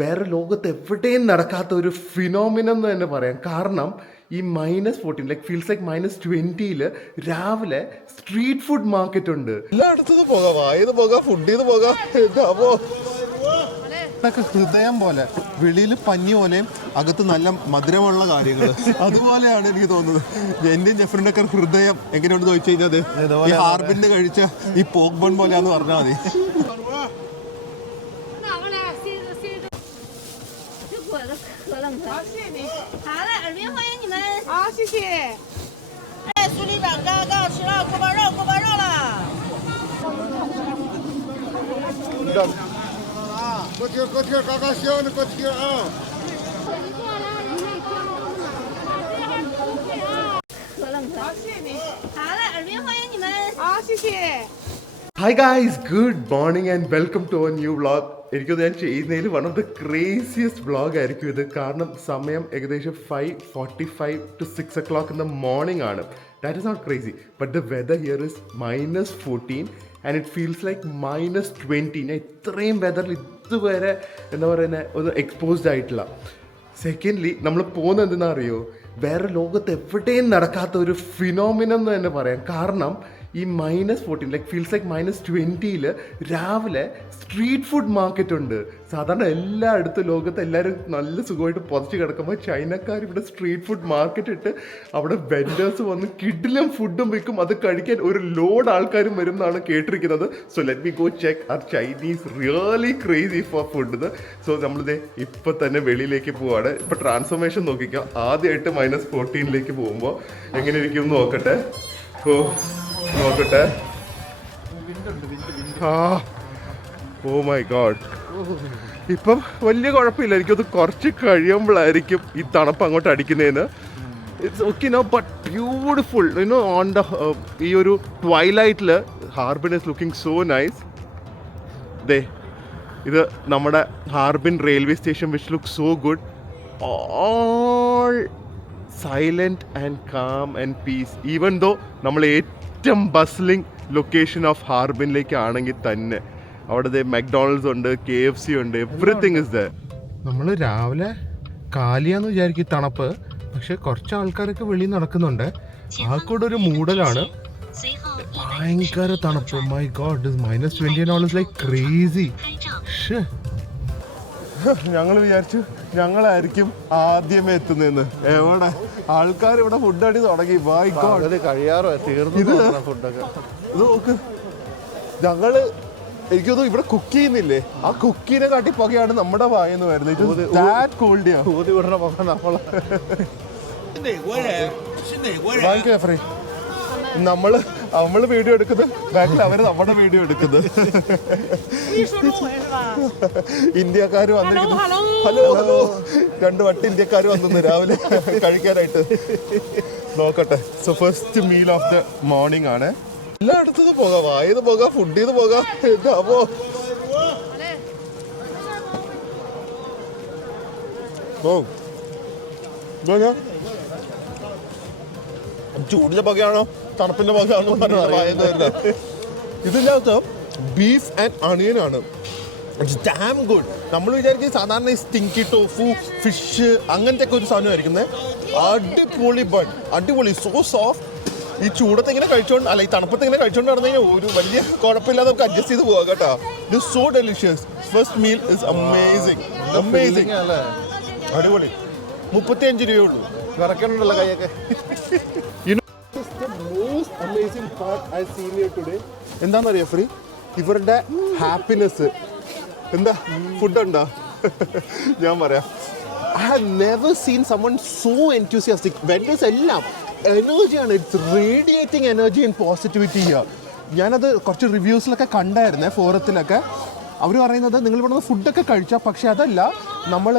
വേറെ ലോകത്ത് എവിടെയും നടക്കാത്ത ഒരു ഫിനോമിനം എന്ന് തന്നെ പറയാം. കാരണം ഈ -14 ലൈക്ക് ഫീൽസ് ലൈക്ക് -20 രാവിലെ സ്ട്രീറ്റ് ഫുഡ് മാർക്കറ്റ് ഉണ്ട്. എല്ലായിടത്തും പോകാം, വായത് പോകാം, ഫുഡ് ചെയ്ത് പോകാം. അപ്പോ ഹൃദയം പോലെ വെളിയിൽ പഞ്ഞി പോലെയും അകത്ത് നല്ല മധുരമുള്ള കാര്യങ്ങൾ അതുപോലെയാണ് എനിക്ക് തോന്നുന്നത്. എന്റെയും ജെഫറിന്റെ ഒക്കെ ഹൃദയം എങ്ങനെയുണ്ടെന്ന് ചോദിച്ചു കഴിഞ്ഞാൽ ഈ ഹാർബിന്റെ കഴിച്ച ഈ പോക്ക് ബൺ പോലെയാന്ന് പറഞ്ഞാൽ മതി. Hi guys, good morning and welcome to our new vlog. എനിക്കത് ഞാൻ ചെയ്യുന്നതിൽ one of the craziest vlog ആയിരിക്കും ഇത്. കാരണം സമയം ഏകദേശം 5:45 to 6 o'clock in the morning ആണ്. That is not crazy, but the weather here is -14 and it feels like -20. ഞാൻ ഇത്രയും വെദറിൽ ഇതുവരെ എന്താ പറയുന്നത് ഒന്ന് എക്സ്പോസ്ഡ് ആയിട്ടില്ല. സെക്കൻഡ്ലി നമ്മൾ പോകുന്നത് എന്തെന്നാ അറിയോ, വേറെ ലോകത്ത് എവിടെയും നടക്കാത്ത ഒരു ഫിനോമിനം എന്ന് തന്നെ പറയാം. കാരണം ഈ -14 ലൈക്ക് ഫീൽസ് ലൈക്ക് -20 രാവിലെ സ്ട്രീറ്റ് ഫുഡ് മാർക്കറ്റ് ഉണ്ട്. സാധാരണ എല്ലായിടത്തും ലോകത്ത് എല്ലാവരും നല്ല സുഖമായിട്ട് പുതച്ച് കിടക്കുമ്പോൾ ചൈനക്കാർ ഇവിടെ സ്ട്രീറ്റ് ഫുഡ് മാർക്കറ്റ് ഇട്ട് അവിടെ വെൻഡേഴ്സ് വന്ന് കിടിലം ഫുഡും വെക്കും. അത് കഴിക്കാൻ ഒരു ലോഡ് ആൾക്കാരും വരും എന്നാണ് കേട്ടിരിക്കുന്നത്. So let me go check are Chinese really crazy for food. So നമ്മളിത് ഇപ്പം തന്നെ വെളിയിലേക്ക് പോവാണ്. ഇപ്പം ട്രാൻസ്ഫോർമേഷൻ നോക്കിക്കോ. ആദ്യമായിട്ട് -14 പോകുമ്പോൾ എങ്ങനെ ഇരിക്കും നോക്കട്ടെ. നോക്കട്ടെ. ഓ മൈ ഗോഡ്, ഇപ്പം വലിയ കുഴപ്പമില്ല. എനിക്കത് കുറച്ച് കഴിയുമ്പോഴായിരിക്കും ഈ തണുപ്പ് അങ്ങോട്ട് അടിക്കുന്നതിന്. It's okay no, but beautiful you know on the ഈ ഒരു ട്വൈലൈറ്റിൽ Harbin is looking so nice. ദേ ഇത് നമ്മുടെ Harbin railway station which look so good. All silent and calm and peace. Even though നമ്മൾ ഏറ്റവും ബസ്ലിംഗ് ലൊക്കേഷൻ ഓഫ് ഹാർബിനിലേക്ക് ആണെങ്കിൽ തന്നെ അവിടെ മക്ഡൊണാൾഡ്സ് ഉണ്ട്, KFC ഉണ്ട്, എവറിത്തിങ് ഇസ് ദർ. നമ്മൾ രാവിലെ കാലിയാന്ന് വിചാരിക്കും തണുപ്പ്, പക്ഷെ കുറച്ച് ആൾക്കാരൊക്കെ വെളിയിൽ നടക്കുന്നുണ്ട്. ആൾക്കൂടെ ഒരു മൂടലാണ്, ഭയങ്കര തണുപ്പ്. My God, this -20 like crazy. ഞങ്ങൾ വിചാരിച്ചു ഞങ്ങളായിരിക്കും ആദ്യമേ എത്തുന്നതെന്ന്. എവിടെ ആൾക്കാർ ഇവിടെ ഫുഡ് അടി തുടങ്ങി. മൈ ഗോഡ്, കഴിയാറോ തീർന്നു ഫുഡൊക്കെ. ഇത് നോക്ക്, ഞങ്ങള് എനിക്കൊന്നും ഇവിടെ കുക്ക് ചെയ്യുന്നില്ലേ, ആ കുക്കിനെ കാട്ടി പുകയാണ് നമ്മുടെ വായെന്ന് വരുന്നത്. നമ്മള് വീഡിയോ എടുക്കുന്നത് ബാക്കിൽ അവര് നമ്മുടെ വീഡിയോ എടുക്കുന്നത്. ഇന്ത്യക്കാര് വന്നിരിക്കുന്നു. ഹലോ ഹലോ, 2 വട്ടി ഇന്ത്യക്കാർ വന്നു രാവിലെ കഴിക്കാനായിട്ട്. നോക്കട്ടെ. So first meal of the morning ആണ്. എല്ലായിടത്തും പോകാം, വായത് പോകാം, ഫുഡ് ചെയ്ത് പോകാം. അപ്പോ ചൂടിന്റെ പുകയാണോ തണുപ്പിന്റെ പുകയാണോ ഇതിനകത്ത് ബീഫ് ആൻഡ് അണിയൻ ആണ്. It's dam good. നമ്മൾ വിചാരിക്കും സാധാരണ ഈ സ്റ്റിങ്കി ടോഫു, ഫിഷ് അങ്ങനത്തെ ഒക്കെ ഒരു സാധനമായിരിക്കുന്നത്. അടിപൊളി ബൺ, അടിപൊളി, സോ സോഫ്റ്റ്. ഈ ചൂടത്ത് ഇങ്ങനെ കഴിച്ചോണ്ട് അല്ല ഈ തണുപ്പത്ത് ഇങ്ങനെ കഴിച്ചോണ്ട് നടന്നു കഴിഞ്ഞാൽ ഒരു വലിയ കുഴപ്പമില്ലാതെ നമുക്ക് അഡ്ജസ്റ്റ് ചെയ്ത് പോകാം കേട്ടോ. It so delicious. First meal is amazing, amazing, അടിപൊളി. 35 രൂപയേ ഉള്ളൂ. വിറക്കണുണ്ടല്ലോ കൈയൊക്കെ. എന്താണെന്നറിയോ ഫ്രീ, ഇവരുടെ ഹാപ്പിനെസ്. എന്താ ഫുഡ് ഉണ്ടോ? ഞാൻ പറയാം, I have never seen someone so enthusiastic. Vendors എല്ലാം എനർജിയാണ്. It's radiating energy and positivity here. ഞാനത് കുറച്ച് റിവ്യൂസിലൊക്കെ കണ്ടായിരുന്നേ, ഫോറത്തിലൊക്കെ. അവർ പറയുന്നത് നിങ്ങൾ ഇവിടെ നിന്ന് ഫുഡൊക്കെ കഴിച്ചാൽ, പക്ഷെ അതല്ല, നമ്മൾ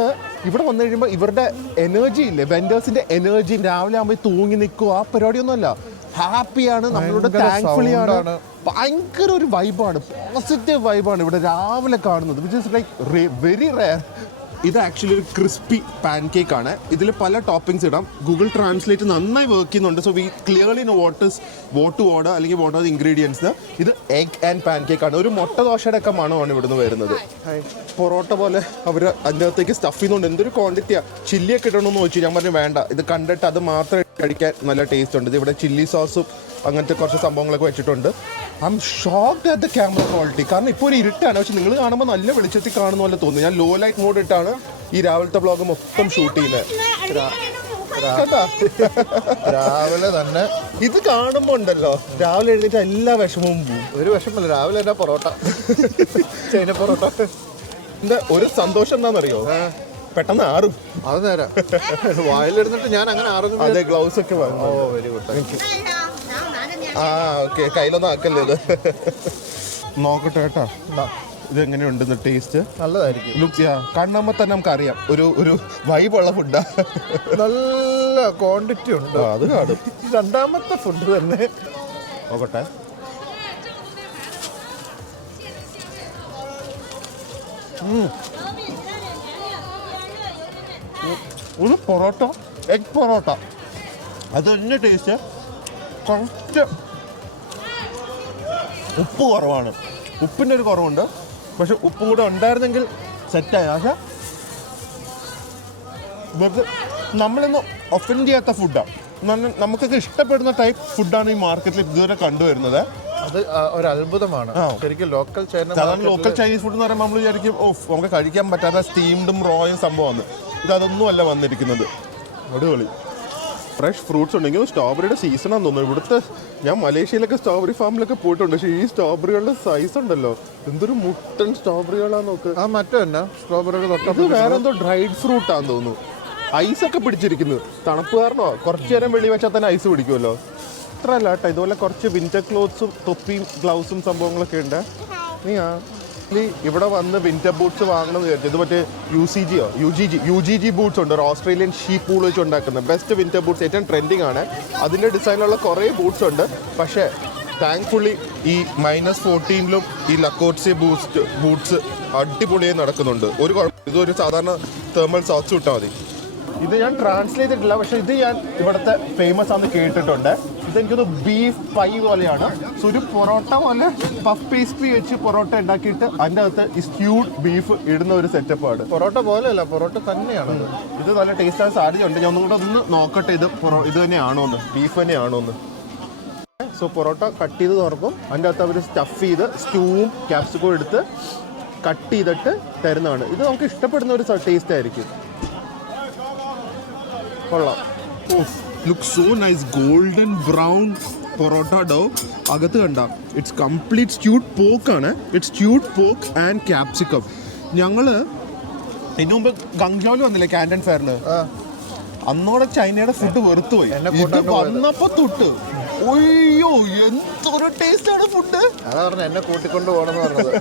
ഇവിടെ വന്നു കഴിയുമ്പോൾ ഇവരുടെ എനർജി ഇല്ലേ, വെൻഡേഴ്സിൻ്റെ എനർജി, രാവിലെ ആകുമ്പോൾ തൂങ്ങി നിൽക്കുക, ആ പരിപാടിയൊന്നുമല്ല. ഹാപ്പിയാണ്, നമ്മളോട് താങ്ക്ഫുള്ളി ആണ്. ഭയങ്കര ഒരു വൈബാണ്, പോസിറ്റീവ് വൈബാണ് ഇവിടെ രാവിലെ കാണുന്നത്. Which is like very rare. ഇത് ആക്ച്വലി ഒരു ക്രിസ്പി പാൻ കേക്ക് ആണ്. ഇതിൽ പല ടോപ്പിംഗ്സ് ഇടാം. ഗൂഗിൾ ട്രാൻസ്ലേറ്റ് നന്നായി വർക്ക് ചെയ്യുന്നുണ്ട്. So we clearly know what to order അല്ലെങ്കിൽ വാട്ട് ആർ ദി ഇൻഗ്രീഡിയൻസ്. ഇത് എഗ് ആൻഡ് പാൻ കേക്ക് ആണ്. ഒരു മുട്ട ദോശയുടെ ഒക്കെ മണമാണ് ഇവിടുന്ന് വരുന്നത്. പൊറോട്ട പോലെ അവർ അതിൻ്റെ അകത്തേക്ക് സ്റ്റഫ് ചെയ്യുന്നുണ്ട്. എന്തൊരു ക്വാണ്ടിറ്റിയാണ്. ചില്ലിയൊക്കെ ഇടണമെന്ന് ചോദിച്ചു. ഞാൻ പറഞ്ഞു വേണ്ട, ഇത് കണ്ടിട്ട് അത് മാത്രം കഴിക്കാൻ നല്ല ടേസ്റ്റ് ഉണ്ട്. ഇത് ഇവിടെ ചില്ലി സോസും അങ്ങനത്തെ കുറച്ച് സംഭവങ്ങളൊക്കെ വെച്ചിട്ടുണ്ട്. I M shocked at the camera quality. കാരണം ഇപ്പോൾ ഒരു ഇരുട്ടാണ്, പക്ഷെ നിങ്ങൾ കാണുമ്പോൾ നല്ല വെളിച്ചത്തിൽ കാണുന്ന പോലെ തോന്നുന്നു. ഞാൻ ലോ ലൈറ്റ് മോഡ് ഇട്ടാണ് ഈ രാവിലത്തെ വ്ളോഗ് മൊത്തം ഷൂട്ട് ചെയ്യുന്നത്. രാവിലെ തന്നെ ഇത് കാണുമ്പോൾ ഉണ്ടല്ലോ, രാവിലെ എഴുന്നേറ്റ് എല്ലാ വിഷമവും പോവും. ഒരു വിഷമല്ല, രാവിലെ തന്നെ പൊറോട്ട, ചൈന പൊറോട്ട. എൻ്റെ ഒരു സന്തോഷം എന്താണെന്നറിയോ, പെട്ടെന്ന് ആറും. അത് നേരെ വായിലിരുന്നിട്ട് ഞാൻ അങ്ങനെ ആറുന്നു. അതെ, ഗ്ലൗസ് ഒക്കെ വാങ്ങും. ഓ വെരി ഗുഡ്. ആ ഓക്കെ, കയ്യിലൊന്നും ആക്കല്ലേ ഇത്. നോക്കട്ടെ കേട്ടോ ഇതെങ്ങനെയുണ്ടെന്ന് ടേസ്റ്റ്. നല്ലതായിരിക്കും. ലുക്ക് കാണുമ്പോൾ തന്നെ നമുക്കറിയാം ഒരു വൈബുള്ള ഫുഡാ. നല്ല ക്വാണ്ടിറ്റി ഉണ്ട്. അത് കാണും. രണ്ടാമത്തെ ഫുഡ് തന്നെ നോക്കട്ടെ. ഒരു പൊറോട്ട, എഗ് പൊറോട്ട, അത് തന്നെ ടേസ്റ്റ്. കുറച്ച് ഉപ്പ് കുറവാണ്, ഉപ്പിൻ്റെ ഒരു കുറവുണ്ട്. പക്ഷെ ഉപ്പും കൂടെ ഉണ്ടായിരുന്നെങ്കിൽ സെറ്റായി. പക്ഷെ നമ്മളിന്ന് ഒഫൻഡ് ചെയ്യാത്ത ഫുഡാണ്. നമുക്കൊക്കെ ഇഷ്ടപ്പെടുന്ന ടൈപ്പ് ഫുഡാണ് ഈ മാർക്കറ്റിൽ ഇതുവരെ കണ്ടുവരുന്നത്. അത് ഒരു അത്ഭുതമാണ് ശരിക്കും. ലോക്കൽ സാധാരണ ലോക്കൽ ചൈനീസ് ഫുഡ് എന്ന് പറയുമ്പോൾ നമ്മൾ വിചാരിക്കും നമുക്ക് കഴിക്കാൻ പറ്റാത്ത സ്റ്റീംഡും റോയും സംഭവമാണ്. ഇതൊന്നും അല്ല വന്നിരിക്കുന്നത്. അടിപൊളി ഫ്രഷ് ഫ്രൂട്ട്സ് ഉണ്ടെങ്കിൽ സ്ട്രോബെറിയുടെ സീസണാന്ന് തോന്നുന്നു ഇവിടുത്തെ. ഞാൻ മലേഷ്യയിലൊക്കെ സ്ട്രോബെറി ഫാമിലൊക്കെ പോയിട്ടുണ്ട്. പക്ഷേ ഈ സ്ട്രോബെറികളുടെ സൈസ് ഉണ്ടല്ലോ, എന്തൊരു മുട്ടൻ സ്ട്രോബെറികളാന്ന് നോക്ക്. ആ മറ്റേ തന്നെ സ്ട്രോബെറിയുടെ ഇത് വേറെ എന്തോ ഡ്രൈഡ് ഫ്രൂട്ടാന്ന് തോന്നുന്നു. ഐസൊക്കെ പിടിച്ചിരിക്കുന്നു. തണുപ്പ് കാരണോ കുറച്ചു നേരം വെളി വെച്ചാൽ തന്നെ ഐസ് പിടിക്കുമല്ലോ. ഇത്ര അല്ല കേട്ടോ. ഇതുപോലെ കുറച്ച് വിന്റർ ക്ലോത്ത്സും തൊപ്പിയും ഗ്ലൗസും സംഭവങ്ങളൊക്കെ ഉണ്ട്. ഇവിടെ വന്ന് വിന്റർ ബൂട്ട്സ് വാങ്ങണമെന്ന് വിചാരിച്ചു. ഇത് മറ്റേ UGG ബൂട്ട്സ് ഉണ്ട്. ഒരു ഓസ്ട്രേലിയൻ ഷീപ്പ് പൂൾ വെച്ച് ഉണ്ടാക്കുന്നത് ബെസ്റ്റ് വിന്റർ ബൂട്ട്സ്. ഏറ്റവും ട്രെൻഡിങ് ആണ്. അതിൻ്റെ ഡിസൈനിലുള്ള കുറേ ബൂട്ട്സ് ഉണ്ട്. പക്ഷേ താങ്ക്ഫുള്ളി ഈ -14 ഈ ലക്കോട്ട്സെ ബൂട്ട്സ് അടിപൊളിയായി നടക്കുന്നുണ്ട്. ഒരു കുഴപ്പം, ഇതൊരു സാധാരണ തേർമൽ സോക്സ് ഇട്ടാൽ മതി. ഇത് ഞാൻ ട്രാൻസ്ലേറ്റ് ചെയ്തിട്ടില്ല, പക്ഷേ ഇത് ഞാൻ ഇവിടുത്തെ ഫേമസ് ആണെന്ന് കേട്ടിട്ടുണ്ട്. ഇതെനിക്കൊന്ന് ബീഫ് പൈ പോലെയാണ്. സോ ഒരു പൊറോട്ട പോലെ പഫ് പേസ്ട്രി വെച്ച് പൊറോട്ട ഉണ്ടാക്കിയിട്ട് അതിൻ്റെ അകത്ത് ഈ സ്റ്റ്യൂഡ് ബീഫ് ഇടുന്ന ഒരു സെറ്റപ്പാണ്. പൊറോട്ട പോലെയല്ല, പൊറോട്ട തന്നെയാണ്. ഇത് നല്ല ടേസ്റ്റ് ആകാൻ സാധ്യതയുണ്ട്. ഞാൻ ഒന്നും കൂടെ ഒന്ന് നോക്കട്ടെ ഇത് തന്നെയാണോ എന്ന്, ബീഫ് തന്നെയാണോ എന്ന്. സോ പൊറോട്ട കട്ട് ചെയ്ത് തുറക്കും. അതിൻ്റെ അകത്ത് അവർ സ്റ്റഫ് ചെയ്ത് സ്റ്റൂവും ക്യാപ്സിക്കവും എടുത്ത് കട്ട് ചെയ്തിട്ട് തരുന്നതാണ്. ഇത് നമുക്ക് ഇഷ്ടപ്പെടുന്ന ഒരു ടേസ്റ്റ് ആയിരിക്കും. കൊള്ളാം. Look so nice. Golden brown parotta dough. അകത്ത് കണ്ട ഇറ്റ്സ് കംപ്ലീറ്റ് സ്റ്റ്യൂഡ് പോക്ക് ആണ്. ഇറ്റ്സ് സ്റ്റ്യൂഡ് പോക്ക് ആൻഡ് ക്യാപ്സിക്കം. ഞങ്ങള് ഇതിനു മുമ്പ് ഗങ്ജോല് വന്നില്ലേ ക്യാൻറ്റൺ ഫെയറിൽ, അന്നോടെ ചൈനയുടെ ഫുഡ് വെറുത്തു പോയി. ഇത് വന്നപ്പോ തൊട്ട് ഒയ്യോ എന്തൊരു ടേസ്റ്റ് ആണ് ഫുഡ്. അതാ പറഞ്ഞ എന്നെ കൂട്ടിക്കൊണ്ട് പോകണമെന്ന് പറഞ്ഞത്.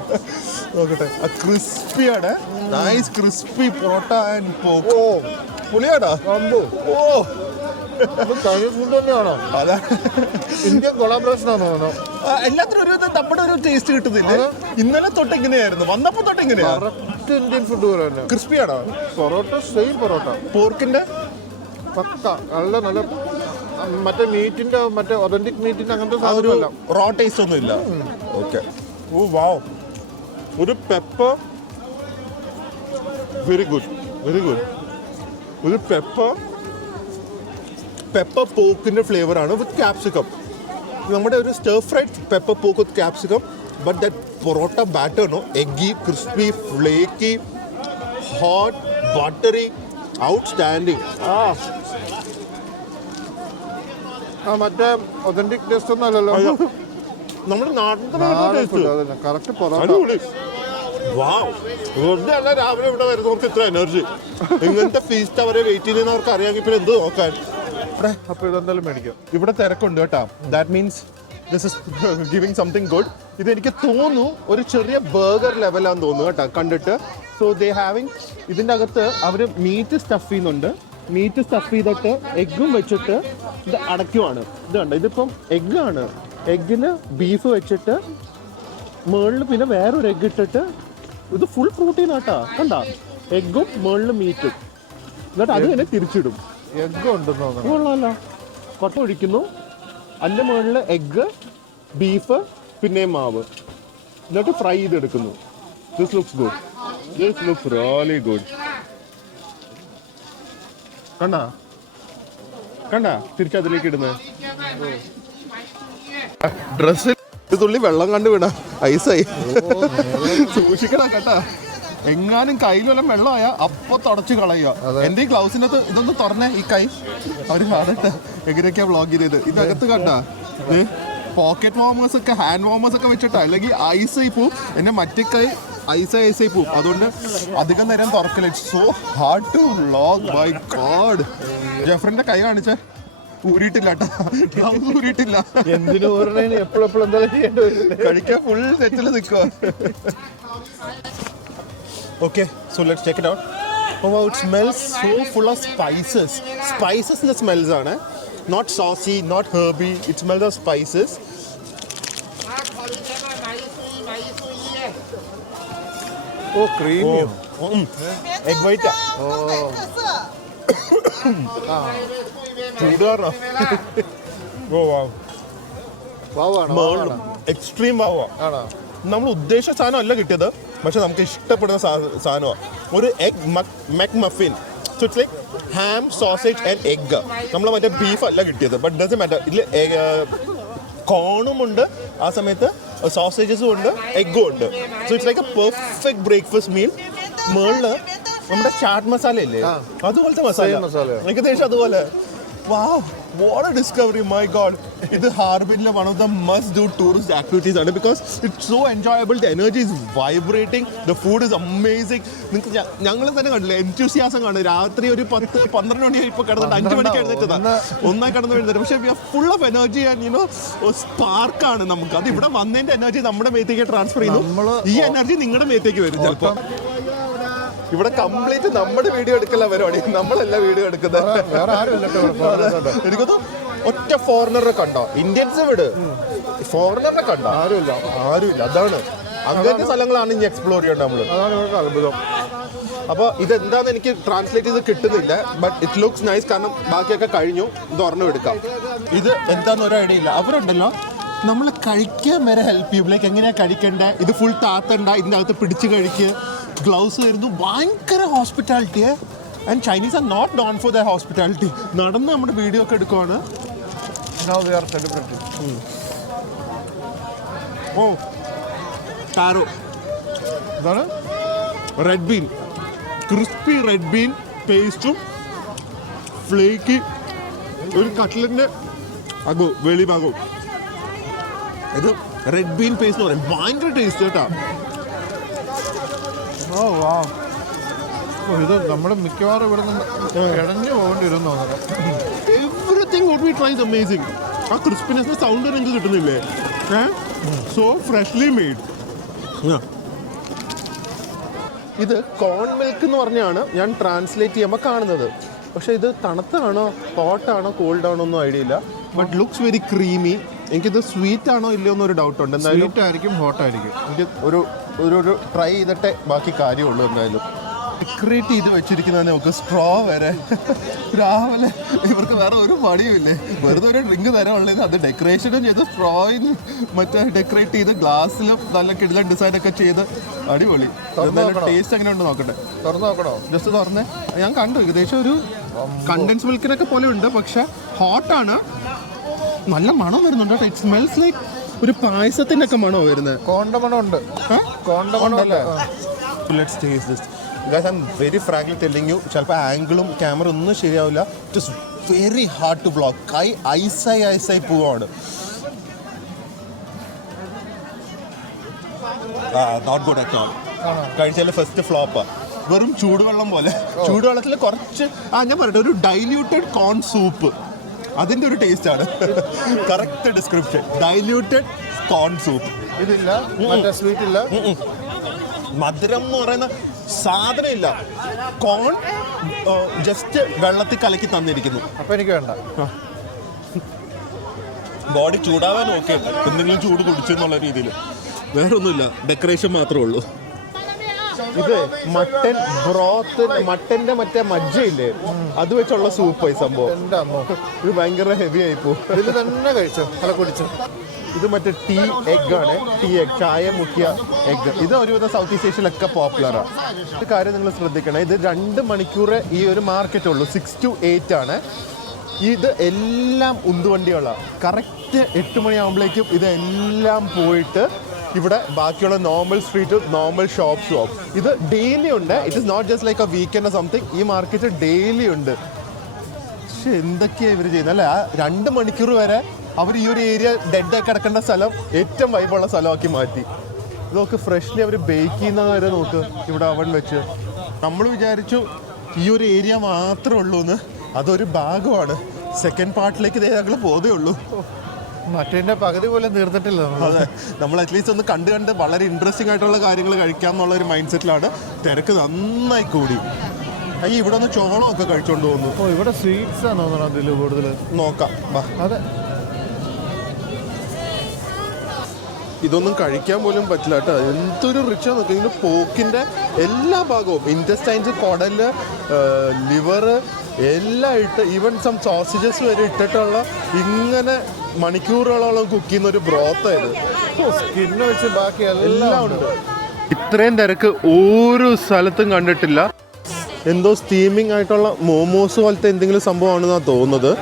നോക്കട്ടെ, ക്രിസ്പിയാണ്. നൈസ് ക്രിസ്പി പൊറോട്ട ആൻഡ് പോക്ക്. ഓ പുളിയാടാ. ഓ ചൈനീസ് ഫുഡ് തന്നെയാണോ? അതാ ഇന്ത്യൻ കൊളാബറേഷൻ ആണോ? എല്ലാത്തിനും ഒരു നമ്മുടെ ഒരു ടേസ്റ്റ് കിട്ടുന്നില്ല. ഇന്നലെ തൊട്ട് ഇങ്ങനെയായിരുന്നു, വന്നപ്പോ തൊട്ട് ഇങ്ങനെയാ. കറക്റ്റ് ഇന്ത്യൻ ഫുഡ് പോലെ തന്നെ. ക്രിസ്പിയാണോ? പൊറോട്ട സെയിം പൊറോട്ട. പോർക്കിന്റെ പക്ക നല്ല മറ്റേ മീറ്റിന്റെ മറ്റേ ഒതന്റിക് മീറ്റിന്റെ അങ്ങനത്തെ സാധനമല്ല. റോ ടേസ്റ്റ് ഒന്നും ഇല്ല. ഓക്കെ. Oh wow. ഒരു പെപ്പർ വെരി ഗുഡ്. ഒരു പെപ്പർ പോക്കിന്റെ ഫ്ലേവർ ആണ് വിത്ത് ക്യാപ്സിക്കം. നമ്മുടെ ഒരു stir fried pepper pork with capsicum. But that parotta batter no, eggy, crispy, flaky, hot, buttery, outstanding. മറ്റേ ഒതന്റിക് ടേസ്റ്റ് ഒന്നും അല്ലല്ലോ, നമ്മുടെ നാട്ടിൽ കറക്റ്റ് പൊറോട്ട. വെറുതെ അല്ല രാവിലെ ഇവിടെ വരുന്നവർക്ക് ഇത്ര എനർജി. ഇങ്ങനത്തെ ഫീസ്റ്റ് അവരെ വെയിറ്റ് ചെയ്യുന്നവർക്ക് അറിയാമെങ്കിൽ പിന്നെ എന്ത് നോക്കാൻ. അപ്പൊ ഇതെന്തായാലും മേടിക്കാം. ഇവിടെ തിരക്കുണ്ട് കേട്ടോ. That means this is giving something good. ഇത് എനിക്ക് തോന്നുന്നു ഒരു ചെറിയ ബർഗർ ലെവലാന്ന് തോന്നുന്നു കേട്ടോ കണ്ടിട്ട്. സോ ദേ ഹാവിങ് ഇതിൻ്റെ അകത്ത് അവർ മീറ്റ് സ്റ്റഫ് ചെയ്യുന്നുണ്ട്. മീറ്റ് സ്റ്റഫ് ചെയ്തിട്ട് എഗ്ഗും വെച്ചിട്ട് ഇത് അടയ്ക്കുവാണ്. ഇത് കണ്ടോ, ഇതിപ്പം എഗ്ഗാണ്. എഗ്ഗിന് ബീഫ് വെച്ചിട്ട് മുകളിൽ പിന്നെ വേറൊരു എഗ്ഗ് ഇട്ടിട്ട് ഇത് ഫുൾ പ്രോട്ടീൻ ആട്ടാ. കണ്ടാ എഗ്ഗും മുകളിൽ മീറ്റും, എന്നിട്ട് അത് തന്നെ തിരിച്ചിടും. എഗ്ഗ് ഉണ്ടെന്ന് തോന്നുന്നു. കൊള്ളാമല്ലോ. കുറച്ച് ഒഴിക്കുന്നു, അതിൻ്റെ മുകളിൽ എഗ്ഗ്, ബീഫ്, പിന്നെയും മാവ്, എന്നിട്ട് ഫ്രൈ ചെയ്തെടുക്കുന്നു. This looks good, this looks really good. കണ്ടാ തിരിച്ചതിലേക്ക് ഇടുന്നത്. ഡ്രസ്സിൽ ഒരു തുള്ളി വെള്ളം കണ്ടു വീണ ഐസായി. സൂക്ഷിക്കണം കേട്ടാ, എങ്ങാനും കയ്യിലെല്ലാം വെള്ളമായ അപ്പൊ തുടച്ച് കളയുക. എന്റെ ഈ ഗ്ലൗസിനകത്ത് ഇതൊന്ന് തുറന്നേ, ഈ കൈ അവര് കാണട്ടെ എങ്ങനെയൊക്കെയാ വ്ളോഗ് ചെയ്തത്. ഇതകത്ത് കണ്ടാ പോക്കറ്റ് വാർമേഴ്സ് ഒക്കെ, ഹാൻഡ് വാർമേഴ്സ് ഒക്കെ വെച്ചിട്ടാ, അല്ലെങ്കിൽ ഐസായി പോവും. എന്നെ മറ്റേ കൈ ഐസായി പോവും. അതുകൊണ്ട് അധികം നേരം തുറക്കല. It's so hard to vlog. My god. ജെഫ്രിന്റെ കൈ കാണിച്ചേ, ഊരിയിട്ടില്ല കേട്ടോ, ഊരിയിട്ടില്ല. എന്തിനു എപ്പോഴെപ്പോഴും എന്തായാലും ചെയ്യേണ്ടി വരും. കഴിക്കാൻ ഫുൾ സെറ്റിൽ നിൽക്കുക. Okay, so let's check it out. Oh wow, it smells so full of spices. Spices in the smells are, not saucy, not herby. It smells of spices. Oh creamy. Egg white. ചൂടാറോ? Oh വാ, വാവാണ്. Extreme വാവാ. ആണോ? നമ്മൾ ഉദ്ദേശിച്ച സാധനം അല്ല കിട്ടിയത്, പക്ഷെ നമുക്ക് ഇഷ്ടപ്പെടുന്ന സാധനമാണ്. ഒരു egg McMuffin. So it's like ham, sausage and egg. നമ്മൾ മറ്റേ ബീഫ് അല്ല കിട്ടിയത്, ബട്ട് ഡസൻറ്റ് മാറ്റർ. ഇതിൽ കോണും ഉണ്ട്, ആ സമയത്ത് സോസേജസും ഉണ്ട്, എഗ്ഗും ഉണ്ട്. So it's like A perfect breakfast meal. മുകളിൽ നമ്മുടെ ചാട്ട് മസാല ഇല്ലേ, അതുപോലത്തെ മസാല, ഏകദേശം അതുപോലെ. Wow, what a discovery, my god. This is Harbin, one of the must-do tourist activities, because it's so enjoyable. The energy is vibrating. The food is amazing. ഞങ്ങൾ തന്നെ കണ്ടില്ല, enthusiasm കാണും. രാത്രി ഒരു 10-12 മണി ഇപ്പോൾ കിടന്നിട്ട് 5 മണിക്ക് എഴുന്നേറ്റതാണ്, ഒന്നായി കിടന്ന് എഴുന്നേറ്റ്. പക്ഷേ we are full of energy and സ്പാർക്കാണ് നമുക്ക്. അത് ഇവിടെ വന്നതിൻ്റെ എനർജി നമ്മുടെ മേത്തേക്ക് ട്രാൻസ്ഫർ ചെയ്യുന്നു. ഈ എനർജി നിങ്ങളുടെ മേത്തേക്ക് വരും ചിലപ്പോൾ. ഇവിടെ കംപ്ലീറ്റ് നമ്മുടെ വീഡിയോ എടുക്കല പരിപാടി, നമ്മളല്ല വീഡിയോ എടുക്കുന്നത്. വേറെ ആരും എനിക്കത് ഒറ്റ ഫോറിനറെ കണ്ടോ? ഇന്ത്യൻസ് വിട്, ഫോറിനറിനെ കണ്ടോ? ആരുമില്ല. അതാണ് അങ്ങനത്തെ സ്ഥലങ്ങളാണ് ഇനി എക്സ്പ്ലോർ ചെയ്യേണ്ടത് നമ്മള്. അതാണ് ഇവിടുത്തെ അത്ഭുതം. അപ്പോൾ ഇതെന്താന്ന് എനിക്ക് ട്രാൻസ്ലേറ്റ് ചെയ്ത് കിട്ടുന്നില്ല, ബട്ട് ഇറ്റ് ലുക്സ് നൈസ്. കാരണം ബാക്കിയൊക്കെ കഴിഞ്ഞു, ഇത് ഒരെണ്ണം എടുക്കാം. ഇത് എന്താന്ന് ഒരു ഐഡിയ ഇല്ല. അവരുണ്ടല്ലോ നമ്മൾ കഴിക്കാൻ വരെ ഹെൽപ്പ് ചെയ്യും. ലൈക്ക് എങ്ങനെയാ കഴിക്കണ്ടേ, ഇത് ഫുൾ താത്തണ്ട, ഇതിൻ്റെ അകത്ത് പിടിച്ച് കഴിക്കുക, ഗ്ലൗസ് വരുന്നു. ഭയങ്കര hospitality. And Chinese are not known for the hospitality. നടന്ന് നമ്മുടെ വീഡിയോ ഒക്കെ എടുക്കുവാണ്. ഓ ടാരോ, ഇതാണ് red bean, crispy red bean പേസ്റ്റും ഫ്ലേക്കി ഒരു കട്ട്ലറ്റിൻ്റെ അകവും വെളിഭാഗവും. ഇത് റെഡ് ബീൻ പേസ്റ്റ് എന്ന് പറയും. ഭയങ്കര ടേസ്റ്റ് കേട്ടോ. ഓ വാ, ഇത് നമ്മൾ മിക്കവാറും ഇവിടെ നിന്ന് ഇടഞ്ഞു പോകേണ്ടി വരും തോന്നുന്നു. Everything what we try is amazing. ആ ക്രിസ്പിനെസ് സൗണ്ട് എനിക്ക് കിട്ടുന്നില്ലേ? So freshly made. ഇത് കോൺ മിൽക്ക് എന്ന് പറഞ്ഞാണ് ഞാൻ ട്രാൻസ്ലേറ്റ് ചെയ്യുമ്പോൾ കാണുന്നത്. പക്ഷേ ഇത് തണുത്താണോ ഹോട്ടാണോ കോൾഡാണോ ഒന്നും ഐഡിയ ഇല്ല. But looks very creamy. എനിക്കിത് സ്വീറ്റ് ആണോ ഇല്ലയോ എന്നൊരു ഡൗട്ട് ഉണ്ട്. എന്തായാലും സ്വീറ്റ് ആയിരിക്കും, ഹോട്ടായിരിക്കും. എനിക്ക് ഒരു ട്രൈ ചെയ്തിട്ടേ ബാക്കി കാര്യമുള്ളൂ. എന്തായാലും ഡെക്കറേറ്റ് ചെയ്ത് വെച്ചിരിക്കുന്നത് നമുക്ക് സ്ട്രോ വരെ. രാവിലെ ഇവർക്ക് വേറെ ഒരു മടിയുമില്ലേ, വെറുതെ ഒരു ഡ്രിങ്ക് തരാനുള്ളത്. അത് ഡെക്കറേഷനും ചെയ്ത് സ്ട്രോയിന്ന് മറ്റേ ഡെക്കറേറ്റ് ചെയ്ത് ഗ്ലാസ്സിലും നല്ല കിടിലൻ ഡിസൈനൊക്കെ ചെയ്ത് അടിപൊളി. ടേസ്റ്റ് എങ്ങനെ ഉണ്ട് നോക്കട്ടെ. തുറന്നു നോക്കണോ? ജസ്റ്റ് തുറന്നേ. ഞാൻ കണ്ടു ഏകദേശം ഒരു കണ്ടൻസ് മിൽക്കിനൊക്കെ പോലെ ഉണ്ട്, പക്ഷെ ഹോട്ടാണ്. നല്ല മണം വരുന്നുണ്ട്. ഇറ്റ് സ്മെൽസ് ലൈക്ക് ഒരു പായസത്തിൻ്റെ ഒക്കെ മണോ വരുന്നത്. കോണ്ടമണം ഉണ്ട്. കോണ്ടമണം അല്ലേ? Let's taste this. Guys, I'm very frankly telling you, ചിലപ്പോൾ ആംഗിളും ക്യാമറ ഒന്നും ശരിയാവില്ല. It is very hard to block. കൈ ഐസായി പോവാണ്. Not good at all. കഴിച്ചാൽ ഫസ്റ്റ് ഫ്ലോപ്പാ. വെറും ചൂടുവെള്ളം പോലെ. ചൂടുവെള്ളത്തിൽ കുറച്ച് ഞാൻ പറയട്ടെ, ഒരു ഡൈല്യൂട്ടഡ് കോൺ സൂപ്പ്, അതിൻ്റെ ഒരു ടേസ്റ്റ് ആണ്. കറക്റ്റ് ഡിസ്ക്രിപ്ഷൻ, ഡൈല്യൂട്ടഡ് കോൺ സൂപ്പ്. ഇതില്ല, മറ്റേ സ്വീറ്റ് ഇല്ല, മധുരം എന്ന് പറയുന്ന സാധനം ഇല്ല. കോൺ ജസ്റ്റ് വെള്ളത്തിൽ കലക്കി തന്നിരിക്കുന്നു. അപ്പൊ എനിക്ക് വേണ്ട. ബോഡി ചൂടാവാൻ ഓക്കെ, എന്തെങ്കിലും ചൂട് കുടിച്ചു എന്നുള്ള രീതിയിൽ. വേറെ ഒന്നുമില്ല, ഡെക്കറേഷൻ മാത്രമേ ഉള്ളൂ. ഇത് മട്ടൻ ബ്രോത്ത്, മട്ടന്റെ മറ്റേ മജ്ജയില്ലേ, അത് വെച്ചുള്ള സൂപ്പ് ഈ സംഭവം. എൻ്റെ അമ്മോ, ഇത് ഭയങ്കര ഹെവി ആയിപ്പോ. ഇതിൽ തന്നെ കഴിച്ചോ, അല്ല കുടിച്ചോ. ഇത് മറ്റേ ടീ എഗ് ആണ്, ടീ എഗ്, ചായ മുക്കിയ എഗ്. ഇത് ഒരുവിധം സൗത്ത് ഈസ്റ്റ് ഏഷ്യയിലൊക്കെ പോപ്പുലറാണ്. ഒരു കാര്യം നിങ്ങൾ ശ്രദ്ധിക്കണം, ഇത് 2 മണിക്കൂർ ഈ ഒരു മാർക്കറ്റ് ഉള്ളൂ. 6 to 8 ആണ്. ഇത് എല്ലാം ഉന്തുവണ്ടികളാണ്. കറക്റ്റ് 8 മണിയാകുമ്പോഴേക്കും ഇതെല്ലാം പോയിട്ട് ഇവിടെ ബാക്കിയുള്ള നോർമൽ സ്ട്രീറ്റും നോർമൽ ഷോപ്സും ആവും. ഇത് ഡെയിലി ഉണ്ട്. It is not just like a weekend something. ഈ മാർക്കറ്റ് ഡെയിലി ഉണ്ട്. പക്ഷെ എന്തൊക്കെയാണ് ഇവർ ചെയ്യുന്നത് അല്ലേ? ആ 2 മണിക്കൂർ വരെ അവർ ഈ ഒരു ഏരിയ ഡെഡായി കിടക്കേണ്ട സ്ഥലം ഏറ്റവും വൈബുള്ള സ്ഥലമാക്കി മാറ്റി. ഇതൊക്കെ ഫ്രഷ്ലി അവർ ബേക്ക് ചെയ്യുന്നത് വരെ നോക്ക് ഇവിടെ അവൻ വെച്ച്. നമ്മൾ വിചാരിച്ചു ഈ ഒരു ഏരിയ മാത്രമേ ഉള്ളൂ എന്ന്. അതൊരു ഭാഗമാണ്. സെക്കൻഡ് പാർട്ടിലേക്ക് ഞങ്ങൾ പോതേ ഉള്ളൂ. മറ്റേ പകുതി പോലെ തീർന്നിട്ടില്ല. അതെ, നമ്മൾ അറ്റ്ലീസ്റ്റ് ഒന്ന് കണ്ട് വളരെ ഇൻട്രസ്റ്റിംഗ് ആയിട്ടുള്ള കാര്യങ്ങൾ കഴിക്കാം എന്നുള്ള ഒരു മൈൻഡ് സെറ്റിലാണ്. തിരക്ക് നന്നായി കൂടി. അയ്യ, ഇവിടെ ഒന്ന് ചോളമൊക്കെ കഴിച്ചോണ്ട് പോകുന്നു. ഓ, ഇവിടെ സ്വീറ്റ്സ് ആണ് തോന്നണം അതിൽ കൂടുതൽ. നോക്കാം. അതെ, ഇതൊന്നും കഴിക്കാൻ പോലും പറ്റില്ല കേട്ടോ. എന്തൊരു റിച്ചാ നോക്കുക. ഇതിൻ്റെ പോക്കിൻ്റെ എല്ലാ ഭാഗവും, ഇൻറ്റസ്റ്റൈൻസ്, കുടല്, ലിവർ എല്ലാം ഇട്ട്, ഈവൻ സം സോസേജസ് വരെ ഇട്ടിട്ടുള്ള ഇങ്ങനെ മണിക്കൂറുകളോളം കുക്ക് ചെയ്യുന്ന ഒരു ബ്രോത്തായത്. സ്കിന്ന് വെച്ച് ബാക്കി എല്ലാം ഉണ്ട്. ഇത്രയും തിരക്ക് ഒരു സ്ഥലത്തും കണ്ടിട്ടില്ല. എന്തോ സ്റ്റീമിംഗ് ആയിട്ടുള്ള മോമോസ് പോലത്തെ എന്തെങ്കിലും സംഭവമാണെന്നാണ് തോന്നുന്നത്.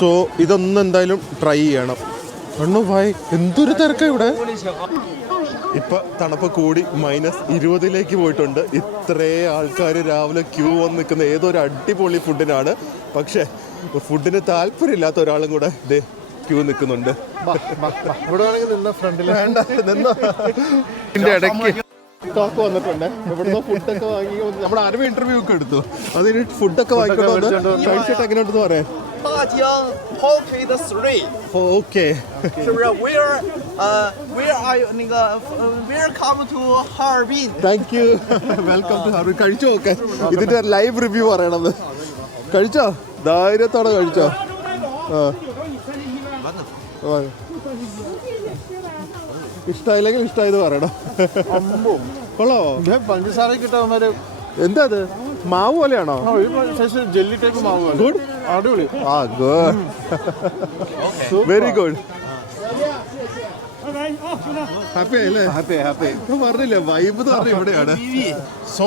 സോ ഇതൊന്നും എന്തായാലും ട്രൈ ചെയ്യണം. അണ്ണോ ഭായ്, എന്തൊരു തിരക്കാ ഇവിടെ. ഇപ്പൊ തണുപ്പ് കൂടി -20 പോയിട്ടുണ്ട്. ഇത്രേ ആൾക്കാർ രാവിലെ ക്യൂ വന്ന് നിൽക്കുന്ന ഏതോ ഒരു അടിപൊളി ഫുഡിനാണ്. പക്ഷെ ഫുഡിന് താല്പര്യമില്ലാത്ത ഒരാളും കൂടെ ഇതേ ക്യൂ നിൽക്കുന്നുണ്ട്. ഇവിടെ വേണമെങ്കിൽ നിന്ന ഫ്രണ്ടിൽ വേണ്ട, നിന്നോ. ഇതിന്റെ ഇടയ്ക്ക് സ്റ്റോക്ക് വന്നിട്ടുണ്ട്. ഇവിടുന്ന് ഫുഡൊക്കെ വാങ്ങി നമ്മുടെ അരവി ഇന്റർവ്യൂ ഒക്കെ എടുത്തു. അതിന് ഫുഡൊക്കെ വാങ്ങിക്കൊണ്ട് കഴിച്ചിട്ട് എങ്ങനെയുണ്ടെന്ന് പറയാം. 大江 Poke the Three， okay, 是不是 ？Where are you？那个Welcome to 哈尔滨。 thank you. Welcome to ഹർ. കഴിച്ചു നോക്കാൻ. ഇതിന്റെ ലൈവ് റിവ്യൂ പറയണമെന്ന്. കഴിച്ചോ? ധൈര്യത്തോടെ കഴിച്ചോ? ഇഷ്ടമായില്ലെങ്കിൽ ഇഷ്ടമായത് പറയണം. കൊള്ളാവോ? പഞ്ചസാര കിട്ടാവുന്നൊരു എന്താ അത്? മാവ് പോലെയാണോ? ജെല്ലി ടൈപ്പ് മാവ്. ഗുഡ്, അടിപൊളി. ആ ഗുഡ്, വെരി ഗുഡ്. ഹാപ്പി ആയില്ലേ? ഹാപ്പി. പറഞ്ഞില്ലേ വൈബ് എന്ന് പറഞ്ഞ ഇവിടെയാണ്. സോ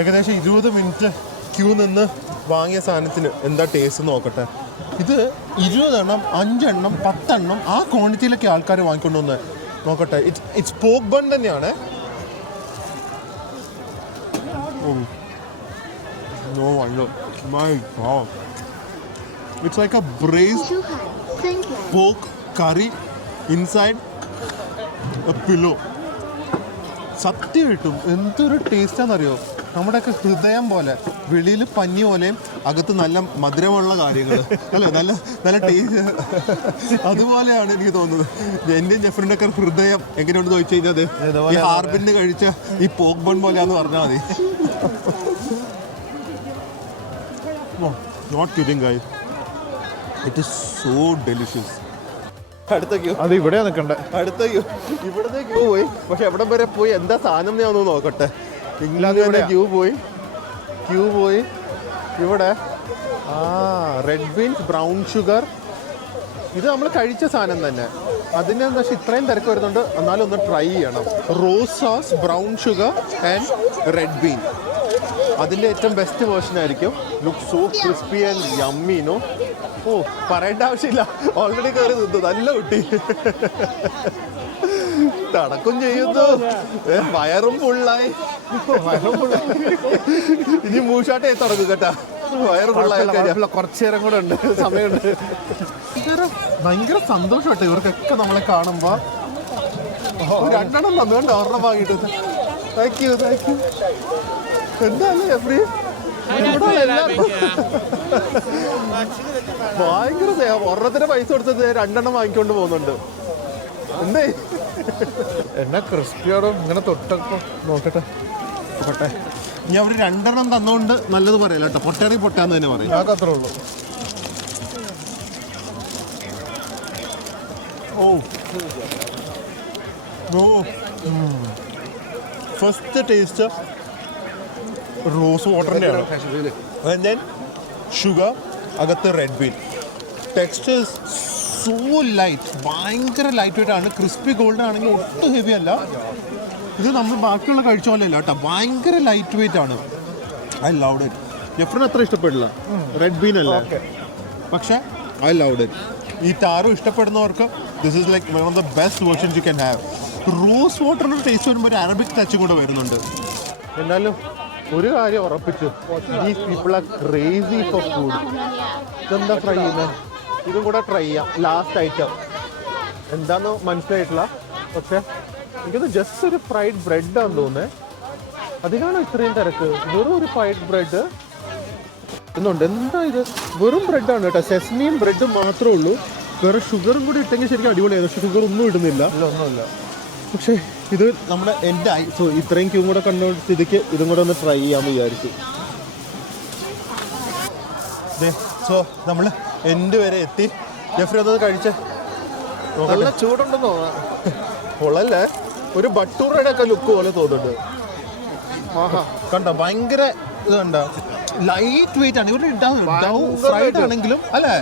ഏകദേശം 20 മിനിറ്റ് ക്യൂ നിന്ന് വാങ്ങിയ സാധനത്തിന് എന്താ ടേസ്റ്റ് നോക്കട്ടെ. ഇത് 20 എണ്ണം, 5 എണ്ണം, 10 എണ്ണം ആ ക്വാണ്ടിറ്റിയിലൊക്കെ ആൾക്കാർ വാങ്ങിക്കൊണ്ട് വന്ന് നോക്കട്ടെ. ഇറ്റ്സ് പോക്ക് ബൺ തന്നെയാണ്. No, I don't. My God. It's like a braised pork curry inside a pillow. സത്യമായിട്ടും എന്തൊരു ടേസ്റ്റാണെന്നറിയോ? നമ്മുടെയൊക്കെ ഹൃദയം പോലെ, വെളിയിൽ പഞ്ഞി പോലെയും അകത്ത് നല്ല മധുരമുള്ള കാര്യങ്ങൾ അല്ലേ, നല്ല നല്ല ടേസ്റ്റ്. അതുപോലെയാണ് എനിക്ക് തോന്നുന്നത്. എൻ്റെയും ജെഫറിൻ്റെ ഒക്കെ ഹൃദയം എങ്ങനെയുണ്ടെന്ന് ചോദിച്ചു കഴിഞ്ഞാൽ ഈ ഹാർബിൻ്റെ കഴിച്ച ഈ പോക്ക് ബൺ പോലെയാന്ന് പറഞ്ഞാൽ മതി. Not kidding guys, it is so delicious. അടുത്ത ക്യൂ അത് ഇവിടെ നിൽക്കണ്ടേ. അടുത്ത ക്യൂ ഇവിടുത്തെ ക്യൂ പോയി. പക്ഷെ എവിടെ വരെ പോയി, എന്താ സാധനം ഞാൻ ഒന്ന് നോക്കട്ടെ. ഇംഗ്ലണ്ടിലെ ക്യൂ പോയി ഇവിടെ. Red beans, brown sugar. ഇത് നമ്മൾ കഴിച്ച സാധനം തന്നെ. അതിന് പക്ഷേ ഇത്രയും തിരക്ക് വരുന്നുണ്ട്. എന്നാലും ഒന്ന് ട്രൈ ചെയ്യണം. Rose sauce, brown sugar and red bean. അതിൻ്റെ ഏറ്റവും ബെസ്റ്റ് വേർഷൻ ആയിരിക്കും. Look so crispy and yummy no. Oh, പറയേണ്ട ആവശ്യമില്ല, ഓൾറെഡി കയറി നിന്നു. നല്ല കുട്ടി നടക്കും ചെയ്യുന്നു. വയറും ഫുള്ളായി. ഇനി മൂഷാട്ടേ തുടങ്ങും കേട്ടാ. വയറ് ഫുള്ളായി കുറച്ചു നേരം കൂടെ ഉണ്ട്, സമയമുണ്ട്. ഭയങ്കര സന്തോഷമാട്ടെ ഇവർക്കൊക്കെ നമ്മളെ കാണുമ്പോ. 2 എണ്ണം തന്നു കേട്ടോ, ഒരെണ്ണം വാങ്ങിയിട്ട്. Thank you. എന്താല്ലേ എഫ്രി, ഭയങ്കര സ്നേഹം. ഒരെണ്ണത്തിന് പൈസ കൊടുത്തത് 2 എണ്ണം വാങ്ങിക്കൊണ്ട് പോകുന്നുണ്ട്. എന്തേ എന്നാ ക്രിസ്പിയോടും ഇങ്ങനെ തൊട്ടൊക്കെ നോക്കട്ടെ. ഇനി അവർ 2 എണ്ണം തന്നുകൊണ്ട് നല്ലത് പറയല്ലോ കേട്ടോ. പൊട്ടാറി പൊട്ടാന്ന് തന്നെ പറയും. ഞങ്ങൾക്ക് അത്രേ ഉള്ളൂ. ഫസ്റ്റ് ടേസ്റ്റ് റോസ് വാട്ടറിൻ്റെയാണ്. ആൻഡ് ദെൻ ഷുഗർ, അകത്ത് red bean. Textures so light, ഭയങ്കര ലൈറ്റ് വെയിറ്റ് ആണ്. ക്രിസ്പി ഗോൾഡൻ ആണെങ്കിൽ ഒട്ടും ഹെവി അല്ല. ഇത് നമ്മൾ ബാക്കിയുള്ള കഴിച്ച പോലെ അല്ല കേട്ടോ, ഭയങ്കര ലൈറ്റ് വെയിറ്റ് ആണ്. I loved it. ജെഫ്രിന് അത്ര ഇഷ്ടപ്പെടില്ല, റെഡ് ബീൻ അല്ലേ, പക്ഷേ ഐ ലവ്ഡ് ഇറ്റ്. ഈ ടാറോ ഇഷ്ടപ്പെടുന്നവർക്ക് this is like one of the best versions you can have. Rose വാട്ടറിൻ്റെ ടേസ്റ്റ് വരുമ്പോൾ ഒരു അറബിക് ടച്ചും കൂടെ വരുന്നുണ്ട്. എന്നാലും ഒരു കാര്യം ഉറപ്പിച്ചു, these people are crazy for food. ഇതെന്താ ഫ്രൈ ചെയ്യുന്നത്? ഇതും കൂടെ ട്രൈ ചെയ്യാം. ലാസ്റ്റ് ഐറ്റം എന്താണെന്ന് മനസ്സിലായിട്ടില്ല, പക്ഷേ എനിക്കത് ജസ്റ്റ് ഒരു ഫ്രൈഡ് ബ്രെഡാണെന്ന് തോന്നുന്നത്. അതിനാണോ ഇത്രയും തിരക്ക്? വെറും ഒരു ഫ്രൈഡ് ബ്രെഡ് എന്നുണ്ട്. എന്താ ഇത്? വെറും ബ്രെഡാണ് കേട്ടോ, സെസ്മിയും ബ്രെഡും മാത്രമേ ഉള്ളൂ. വേറെ ഷുഗറും കൂടി ഇട്ടെങ്കിൽ ശരിക്കും അടിപൊളിയായിരുന്നു, പക്ഷേ ഷുഗർ ഒന്നും ഇടുന്നില്ല. ഒന്നുമില്ല. പക്ഷേ ഇത് നമ്മുടെ എൻ്റെ സോ ഇത്രയും ക്യൂ കൂടെ കണ്ടുകൊണ്ട് സ്ഥിതിക്ക് ഇതും കൂടെ ഒന്ന് ട്രൈ ചെയ്യാമെന്ന് വിചാരിച്ചു. സോ നമ്മൾ എൻ്റെ വരെ എത്തി. ജെഫ്രി അതൊന്ന് കഴിച്ച് നല്ല ചൂടുണ്ടെന്നോ? കൊള്ളല്ലേ, ഒരു ബട്ടൂറയുടെ ഒക്കെ ലുക്ക് പോലെ തോന്നുന്നുണ്ട്. കണ്ടോ, ഭയങ്കര ഇത് കണ്ടോ, ലൈറ്റ് വെയിറ്റ് ആണ്. ഇവിടെ ഫ്രൈഡ് ആണെങ്കിലും അല്ലേ,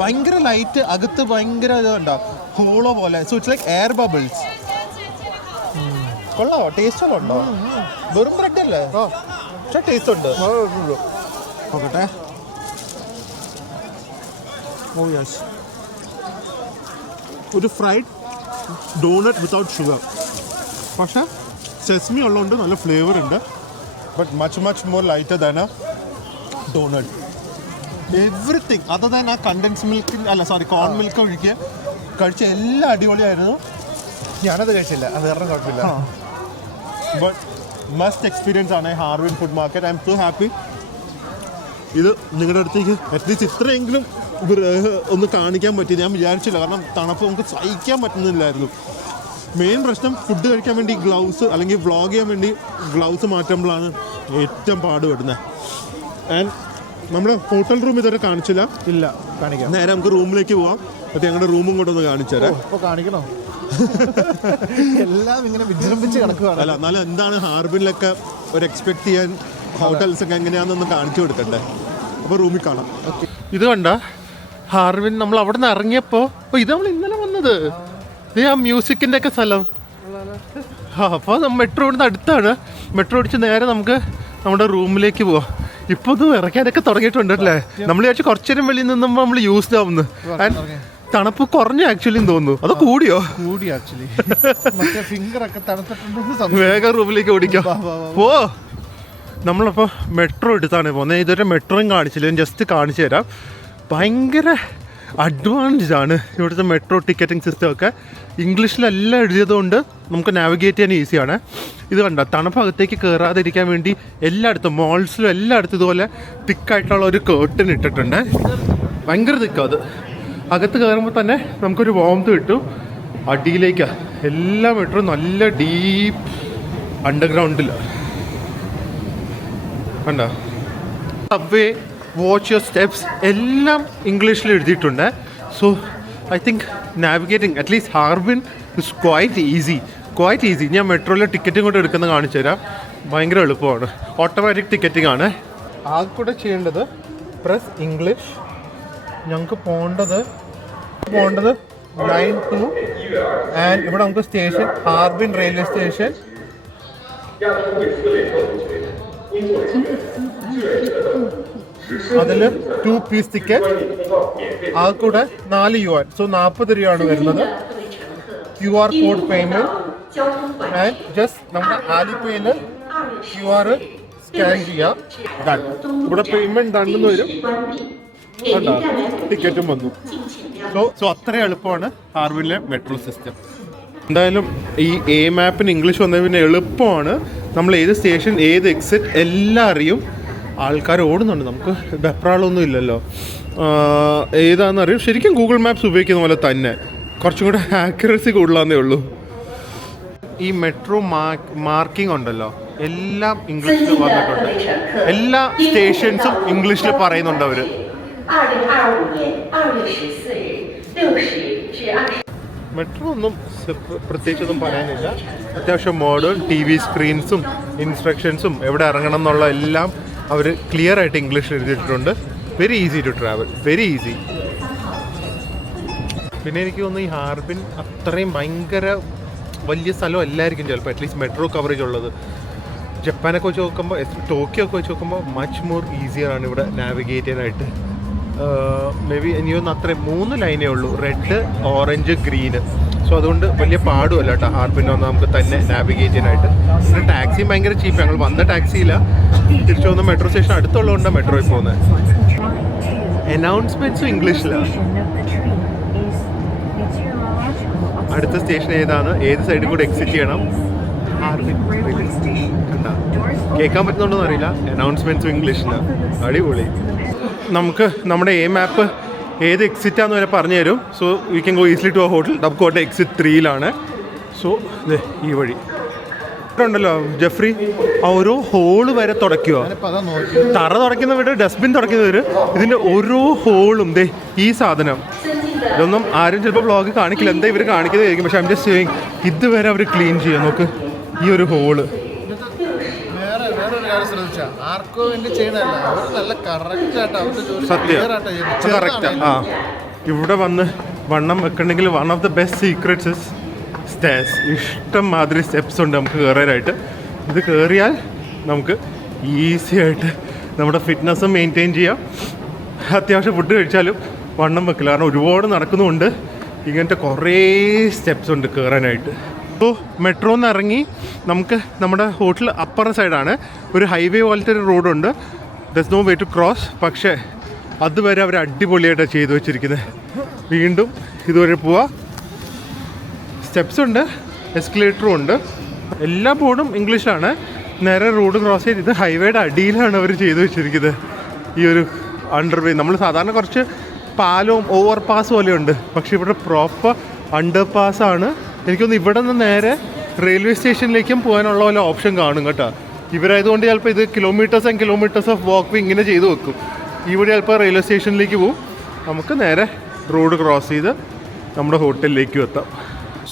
ഭയങ്കര ലൈറ്റ്, അകത്ത് ഭയങ്കര ഇത് കണ്ടോ, ഹോളോ പോലെ. So it's like air bubbles. കൊള്ളാവോ? ടേസ്റ്റ് എല്ലാം ഉണ്ടോ? വെറും ബ്രെഡ് അല്ലേ, പക്ഷേ ടേസ്റ്റ് ഉണ്ട്. നോക്കട്ടെ. ഓ യെസ്, ഒരു ഫ്രൈഡ് ഡോണറ്റ് വിത്തൗട്ട് ഷുഗർ, പക്ഷേ സെസ്മി ഉള്ളതുകൊണ്ട് നല്ല ഫ്ലേവർ ഉണ്ട്. But much more lighter than a donut. Everything other than ആ കണ്ടൻസ് മിൽക്ക് അല്ല സോറി കോൺ മിൽക്ക് ഒഴിക്കുക കഴിച്ച എല്ലാം അടിപൊളിയായിരുന്നു. ഞാനത് കഴിച്ചില്ല, അത് കാരണം കുഴപ്പമില്ല. ബട്ട് മസ്റ്റ് എക്സ്പീരിയൻസ് ആണ് Harvin food market. I M so happy ഇത് നിങ്ങളുടെ അടുത്തേക്ക് അറ്റ്ലീസ്റ്റ് ഇത്രയെങ്കിലും ഒന്ന് കാണിക്കാൻ പറ്റി. ഞാൻ വിചാരിച്ചില്ല, കാരണം തണുപ്പ് നമുക്ക് സഹിക്കാൻ പറ്റുന്നില്ലായിരുന്നു. മെയിൻ പ്രശ്നം ഫുഡ് കഴിക്കാൻ വേണ്ടി ഗ്ലൗസ് അല്ലെങ്കിൽ വ്ളോഗ് ചെയ്യാൻ വേണ്ടി ഗ്ലൗസ് മാറ്റുമ്പോഴാണ് ഏറ്റവും പാടുപെടുന്നത്. ആൻഡ് നമ്മുടെ ഹോട്ടൽ റൂം ഇതുവരെ കാണിച്ചില്ല. ഇല്ല, കാണിക്കാം. നേരെ നമുക്ക് റൂമിലേക്ക് പോവാം. എന്നിട്ട് ഞങ്ങളുടെ റൂമും കൂടെ ഒന്ന് കാണിച്ചു തരാം. ഇപ്പോൾ കാണിക്കണോ? എല്ലാം ഇങ്ങനെ വിജൃംഭിച്ച് കിടക്കുകയാണ്. അല്ല, എന്നാലും എന്താണ് ഹാർബിനിലൊക്കെ ഒരു എക്സ്പെക്ട് ചെയ്യാൻ ഹോട്ടൽസ് ഒക്കെ എങ്ങനെയാണെന്നൊന്ന് കാണിച്ചു കൊടുക്കണ്ടേ. അപ്പോൾ റൂമിൽ കാണാം. ഇത് കണ്ട ഹാർബിൻ നമ്മൾ അവിടെ നിന്ന് ഇറങ്ങിയപ്പോൾ ഇത് നമ്മൾ ഇന്നലെ വന്നത് ആ മ്യൂസിക്കിൻ്റെ ഒക്കെ സ്ഥലം. അപ്പോൾ മെട്രോ ഇവിടുന്ന് അടുത്താണ്. മെട്രോ അടിച്ച് നേരെ നമുക്ക് നമ്മുടെ റൂമിലേക്ക് പോവാം. ഇപ്പോൾ ഇത് ഇറക്കാനൊക്കെ തുടങ്ങിയിട്ടുണ്ട് അല്ലേ. നമ്മൾ വിചാരിച്ചു കുറച്ചു നേരം വെളിയിൽ നിന്നുമ്പോൾ നമ്മൾ യൂസ്ഡ് ആവുന്നു. തണുപ്പ് കുറഞ്ഞു ആക്ച്വലി തോന്നുന്നു. അത് കൂടിയോ? കൂടി ആക്ച്വലി. ഫിംഗറൊക്കെ തണുത്തിട്ടുണ്ട്. വേഗം റൂമിലേക്ക് ഓടിക്കാം. ഓ, നമ്മളപ്പോൾ മെട്രോ എടുത്താണ് പോകുന്നത്. ഇതുവരെ മെട്രോയും കാണിച്ചില്ല, ഞാൻ ജസ്റ്റ് കാണിച്ചു തരാം. ഭയങ്കര അഡ്വാൻസ്ഡ് ആണ് ഇവിടുത്തെ മെട്രോ ടിക്കറ്റിംഗ് സിസ്റ്റം ഒക്കെ. ഇംഗ്ലീഷിലെല്ലാം എഴുതിയതുകൊണ്ട് നമുക്ക് നാവിഗേറ്റ് ചെയ്യാൻ ഈസിയാണ്. ഇത് കണ്ട തണുപ്പ് അകത്തേക്ക് കയറാതിരിക്കാൻ വേണ്ടി എല്ലായിടത്തും മോൾസിലും എല്ലായിടത്തും ഇതുപോലെ തിക്കായിട്ടുള്ള ഒരു കേർട്ടൻ ഇട്ടിട്ടുണ്ട്. ഭയങ്കര തിക്കാണ് അത്. അകത്ത് കയറുമ്പോൾ തന്നെ നമുക്കൊരു വാംത്ത് കിട്ടും. അടിയിലേക്കാണ് എല്ലാ മെട്രോ നല്ല ഡീപ്പ് അണ്ടർഗ്രൗണ്ടിൽ കണ്ടോ. സബ്വേ, വാച്ച് യുവർ സ്റ്റെപ്സ് എല്ലാം ഇംഗ്ലീഷിൽ എഴുതിയിട്ടുണ്ട്. So I think navigating at least Harbin is quite easy. ഞാൻ മെട്രോയിലെ ടിക്കറ്റും കൂടെ എടുക്കുന്നത് കാണിച്ചു തരാം. ഭയങ്കര എളുപ്പമാണ്. ഓട്ടോമാറ്റിക് ടിക്കറ്റിംഗ് ആണ്. ആകെ കൂടെ ചെയ്യേണ്ടത് പ്രസ് ഇംഗ്ലീഷ്. ഞങ്ങൾക്ക് പോകേണ്ടത് 9 ആൻഡ് ഇവിടെ നമുക്ക് സ്റ്റേഷൻ ഹാർബിൻ റെയിൽവേ സ്റ്റേഷൻ. അതിൽ 2 പീസ് ടിക്കറ്റ്. ആ കൂടെ 4 യുവാൻ, സോ 40 രൂപയാണ് വരുന്നത്. QR code payment and just നമ്മുടെ ആലിപ്പയിൽ QR സ്കാൻ ചെയ്യാം. ഇവിടെ പേയ്മെന്റ് ഡണ്ണെന്ന് വരും. കണ്ടോ, ടിക്കറ്റും വന്നു. സോ അത്ര എളുപ്പമാണ് ഹാർബിനിലെ മെട്രോ സിസ്റ്റം. എന്തായാലും ഈ എ മാപ്പിന് ഇംഗ്ലീഷ് വന്നത് പിന്നെ എളുപ്പമാണ്. നമ്മൾ ഏത് സ്റ്റേഷൻ ഏത് എക്സിറ്റ് എല്ലാം അറിയും. ആൾക്കാർ ഓടുന്നുണ്ട്, നമുക്ക് വെപ്രാളൊന്നും ഇല്ലല്ലോ. ഏതാണെന്ന് അറിയും. ശരിക്കും ഗൂഗിൾ മാപ്സ് ഉപയോഗിക്കുന്ന പോലെ തന്നെ, കുറച്ചും കൂടെ ആക്യുറസി കൂടുതലാന്നേ ഉള്ളൂ. ഈ മെട്രോ മാർക്കിംഗ് ഉണ്ടല്ലോ, എല്ലാം ഇംഗ്ലീഷിൽ വന്നിട്ടുണ്ട്. എല്ലാ സ്റ്റേഷൻസും ഇംഗ്ലീഷിൽ പറയുന്നുണ്ട് അവർ. മെട്രോ ഒന്നും പ്രത്യേകിച്ചൊന്നും പറയാനില്ല. അത്യാവശ്യം മോഡേൺ TV സ്ക്രീൻസും ഇൻസ്ട്രക്ഷൻസും എവിടെ ഇറങ്ങണം എന്നുള്ള എല്ലാം അവർ ക്ലിയർ ആയിട്ട് ഇംഗ്ലീഷിൽ എഴുതിയിട്ടുണ്ട്. Very easy to travel, very easy. പിന്നെ എനിക്ക് തോന്നുന്നു ഈ ഹാർബിൻ അത്രയും ഭയങ്കര വലിയ സ്ഥലം അല്ലായിരിക്കും ചിലപ്പോൾ, അറ്റ്ലീസ്റ്റ് മെട്രോ കവറേജ് ഉള്ളത്. ജപ്പാനൊക്കെ വെച്ച് നോക്കുമ്പോൾ, ടോക്കിയോ ഒക്കെ വെച്ച് നോക്കുമ്പോൾ മച്ച് മോർ ഈസിയറാണ് ഇവിടെ നാവിഗേറ്റ് ചെയ്യാനായിട്ട്. മേ ബി എനിക്ക് തോന്നുന്നു അത്രയും 3 ലൈനേ ഉള്ളൂ, റെഡ്, ഓറഞ്ച്, ഗ്രീന്. സോ അതുകൊണ്ട് വലിയ പാടുമല്ല കേട്ടോ ഹാർബിൻ വന്ന് നമുക്ക് തന്നെ നാവിഗേറ്റ് ചെയ്യാനായിട്ട്. പിന്നെ ടാക്സിയും ഭയങ്കര ചീപ്പ്. ഞങ്ങൾ വന്ന ടാക്സിയില്ല, തിരിച്ചു വന്ന മെട്രോ സ്റ്റേഷൻ അടുത്തുള്ളതുകൊണ്ടാണ് മെട്രോയിൽ പോകുന്നത്. അനൗൺസ്മെൻറ്റ്സും ഇംഗ്ലീഷിലാണ്. അടുത്ത സ്റ്റേഷൻ ഏതാണ്, ഏത് സൈഡിൽ കൂടെ എക്സിറ്റ് ചെയ്യണം, ഹാർബിൻ കണ്ട കേൾക്കാൻ പറ്റുന്നുണ്ടോന്ന് അറിയില്ല. അനൗൺസ്മെൻറ്റ്സും ഇംഗ്ലീഷിലാണ്. അടിപൊളി. നമുക്ക് നമ്മുടെ മാപ്പ് ഏത് എക്സിറ്റാന്ന് വരെ പറഞ്ഞു തരും. So we can go easily to a hotel. ഡബ്കോട്ട എക്സിറ്റ് 3ലാണ്. സോ ഈ വഴി ഉണ്ടല്ലോ ജെഫ്രി, ആ ഓരോ ഹോള് വരെ തുടയ്ക്കുക. തറ തുടയ്ക്കുന്നവർ, ഡസ്റ്റ്ബിൻ തുടയ്ക്കുന്നവർ, ഇതിൻ്റെ ഓരോ ഹോളും ദേ ഈ സാധനം. ഇതൊന്നും ആരും ചിലപ്പോൾ വ്ളോഗ് കാണിക്കില്ല, എന്താ ഇവർ കാണിക്കുന്നതായിരിക്കും. പക്ഷെ ഐ ആം ജസ്റ്റ് സേയിങ് ഇതുവരെ അവർ ക്ലീൻ ചെയ്യാം. നോക്ക് ഈ ഒരു ഹോള്. സത്യം കറക്റ്റാ. ആ ഇവിടെ വന്ന് വണ്ണം വെക്കണമെങ്കിൽ one of the best secrets stairs. ഇഷ്ടം മാതിരി സ്റ്റെപ്സ് ഉണ്ട് നമുക്ക് കയറാനായിട്ട്. ഇത് കയറിയാൽ നമുക്ക് ഈസി ആയിട്ട് നമ്മുടെ ഫിറ്റ്നസ്സും മെയിൻറ്റെയിൻ ചെയ്യാം. അത്യാവശ്യം ഫുഡ് കഴിച്ചാലും വണ്ണം വെക്കില്ല, കാരണം ഒരുപാട് നടക്കുന്നുണ്ട്. ഇങ്ങനത്തെ കുറേ സ്റ്റെപ്സ് ഉണ്ട് കയറാനായിട്ട്. അപ്പോൾ മെട്രോന്ന് ഇറങ്ങി നമുക്ക് നമ്മുടെ ഹോട്ടൽ അപ്പർ സൈഡാണ്. ഒരു ഹൈവേ പോലത്തെ ഒരു റോഡുണ്ട്, there's no way to cross. പക്ഷേ അതുവരെ അവർ അടിപൊളിയായിട്ടാണ് ചെയ്തു വെച്ചിരിക്കുന്നത്. വീണ്ടും ഇതുവരെ പോവാം. സ്റ്റെപ്സ് ഉണ്ട്, എസ്കലേറ്ററും ഉണ്ട്. എല്ലാ ബോർഡും ഇംഗ്ലീഷാണ്. നേരെ റോഡ് ക്രോസ് ചെയ്ത് ഇത് ഹൈവേയുടെ അടിയിലാണ് അവർ ചെയ്തു വെച്ചിരിക്കുന്നത്. ഈ ഒരു അണ്ടർവേ നമ്മൾ സാധാരണ കുറച്ച് പാലവും ഓവർ പാസ് പോലെയുണ്ട്, പക്ഷേ ഇവിടെ പ്രോപ്പർ അണ്ടർ പാസ്സാണ്. എനിക്കൊന്ന് ഇവിടെ നിന്ന് നേരെ റെയിൽവേ സ്റ്റേഷനിലേക്കും പോകാനുള്ള പോലെ ഓപ്ഷൻ കാണും കേട്ടോ. ഇവരായതുകൊണ്ട് ചിലപ്പോൾ ഇത് കിലോമീറ്റേഴ്സ് ആൻഡ് കിലോമീറ്റേഴ്സ് ഓഫ് വാക്ക് ഇങ്ങനെ ചെയ്ത് വെക്കും. ഇവിടെ ചിലപ്പോൾ റെയിൽവേ സ്റ്റേഷനിലേക്ക് പോകും, നമുക്ക് നേരെ റോഡ് ക്രോസ് ചെയ്ത് നമ്മുടെ ഹോട്ടലിലേക്കും എത്താം.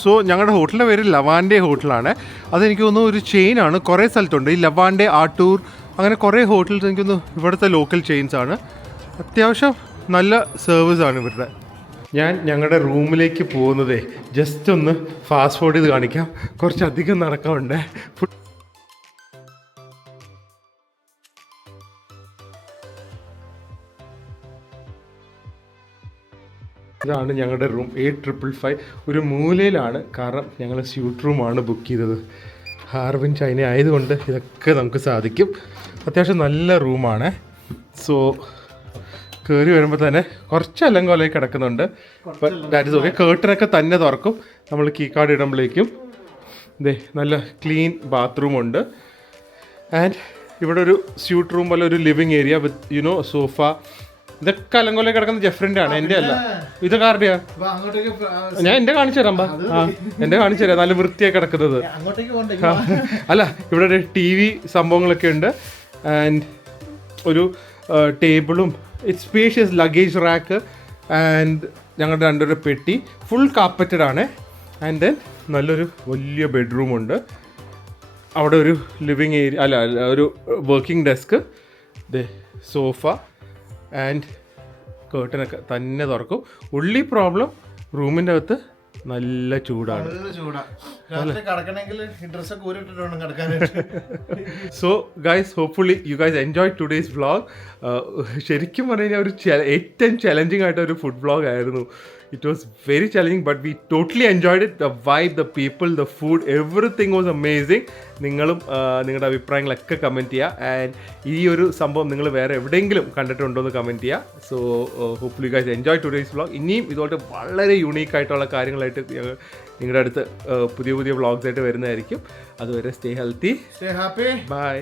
സോ ഞങ്ങളുടെ ഹോട്ടലിൻ്റെ പേര് ലവാൻഡേ ഹോട്ടലാണ്. അതെനിക്ക് തോന്നുന്നു ഒരു ചെയിനാണ്, കുറേ സ്ഥലത്തുണ്ട്. ഈ ലവാൻഡേ, ആട്ടൂർ, അങ്ങനെ കുറേ ഹോട്ടൽസ് എനിക്ക് തോന്നുന്നു ഇവിടുത്തെ ലോക്കൽ ചെയിൻസാണ്. അത്യാവശ്യം നല്ല സർവീസാണ് ഇവരുടെ. ഞാൻ ഞങ്ങളുടെ റൂമിലേക്ക് പോകുന്നതേ ജസ്റ്റ് ഒന്ന് ഫാസ്റ്റ് ഫോർഡ് ചെയ്ത് കാണിക്കാം, കുറച്ചധികം നടക്കാറുണ്ട്. ഇതാണ് ഞങ്ങളുടെ റൂം, 8555. ഒരു മൂലയിലാണ്, കാരണം ഞങ്ങൾ സ്യൂട്ട് റൂമാണ് ബുക്ക് ചെയ്തത്. ഹാർബിൻ ചൈന ആയതുകൊണ്ട് ഇതൊക്കെ നമുക്ക് സാധിക്കും. അത്യാവശ്യം നല്ല റൂമാണ്. സോ കയറി വരുമ്പോൾ തന്നെ കുറച്ച് അലങ്കോലയിൽ കിടക്കുന്നുണ്ട്. That is okay. കേർട്ടനൊക്കെ തന്നെ തുറക്കും നമ്മൾ കീ കാർഡ് ഇടുമ്പോഴേക്കും. ഇതേ നല്ല ക്ലീൻ ബാത്റൂമുണ്ട്. ആൻഡ് ഇവിടെ ഒരു സ്യൂട്ട് റൂം പോലെ ഒരു ലിവിങ് ഏരിയ വിത്ത് സോഫ. ഇതൊക്കെ അലങ്കോലയിൽ കിടക്കുന്ന ജെഫ്രിൻ്റെ ആണ്, എൻ്റെ അല്ല. ഇതൊക്കെ ആരുടെയാ? ഞാൻ എൻ്റെ കാണിച്ചു തരാം. എൻ്റെ കാണിച്ചു തരാം. നല്ല വൃത്തിയായി കിടക്കുന്നത്. അല്ല, ഇവിടെ ഒരു TV സംഭവങ്ങളൊക്കെ ഉണ്ട്. ആൻഡ് ഒരു ടേബിളും it's spacious luggage rack. And ഞങ്ങളുടെ രണ്ടൊരു പെട്ടി ഫുൾ കാർപ്പറ്റഡ് ആണ്. ആൻഡ് ദെൻ നല്ലൊരു വലിയ ബെഡ്റൂമുണ്ട്. അവിടെ ഒരു ലിവിങ് ഏരിയ, അല്ല ഒരു വർക്കിംഗ് ഡെസ്ക്, സോഫ ആൻഡ് കേർട്ടനൊക്കെ തന്നെ തുറക്കും. ഉള്ളി പ്രോബ്ലം റൂമിൻ്റെ അകത്ത് നല്ല ചൂടാണ്. So guys, hopefully you guys enjoy today's vlog. ശരിക്കും പറഞ്ഞു കഴിഞ്ഞാൽ ഒരു ഏറ്റവും ചലഞ്ചിങ് ആയിട്ട് ഒരു ഫുഡ് വ്ളോഗ് ആയിരുന്നു. It was very challenging, but we totally enjoyed it. The vibe, the people, the food, everything was amazing. നിങ്ങളും നിങ്ങളുടെ അഭിപ്രായങ്ങളൊക്കെ കമൻറ്റ് ചെയ്യുക. ആൻഡ് ഈ ഒരു സംഭവം നിങ്ങൾ വേറെ എവിടെയെങ്കിലും കണ്ടിട്ടുണ്ടോ എന്ന് കമൻറ്റ് ചെയ്യുക. So hopefully guys enjoy today's vlog. ഇനിയും ഇതുപോലെ വളരെ യൂണീക്ക് ആയിട്ടുള്ള കാര്യങ്ങളായിട്ട് നിങ്ങളുടെ അടുത്ത് പുതിയ പുതിയ വ്ളോഗ്സ് ആയിട്ട് വരുന്നതായിരിക്കും. അതുവരെ stay healthy, stay happy, by.